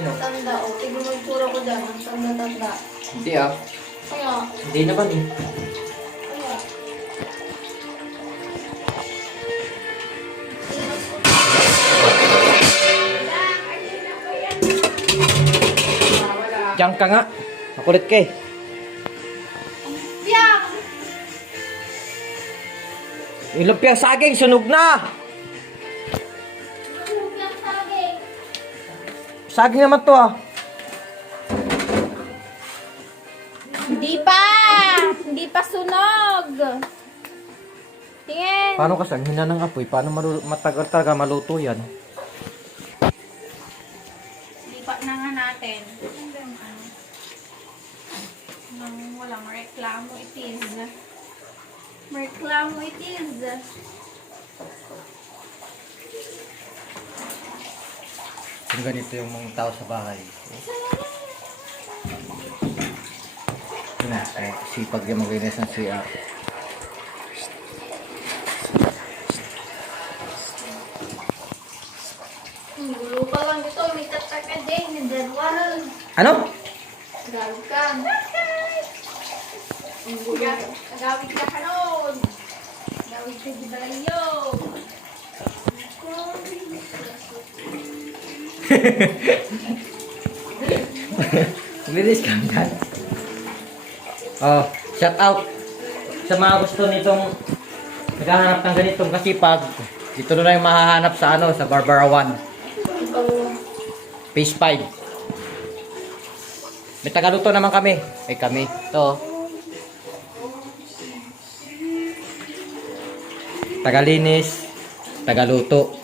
Sino? Tanda, o. Tignan mo yung tura ko dyan. Ang tanda-tanda. Hindi ah. Kaya, Hindi naman eh. kaya. Diyan ka nga. Makulit ka eh. Piyang! Yung lumpiang saging, sunog na! Piyang saging. Saging naman to ah. Hindi pa! Hindi pa sunog! Tingin! Paano kasi ang hina ng apoy? Paano matagal talaga maluto yan? Lipat na nga natin. Nang walang reklamo it is. Reklamo it is. Kung ganito yung mga tao sa bahay. Yun na, sipag yung mag-inis ng CR. Gulo ka lang dito. May tatak ka din. Nandadwal. Ano? Gawid ka. Gawid ka kanon. Gawid ka di balayo. Linis ka dyan. Oh, shout out sa mga gusto nitong naghahanap ng ganitong kasipag. Dito na yung mahahanap sa ano, sa Barbara 1. Page 5. May tagaluto naman kami. Kami. Ito. Tagalinis. Tagaluto.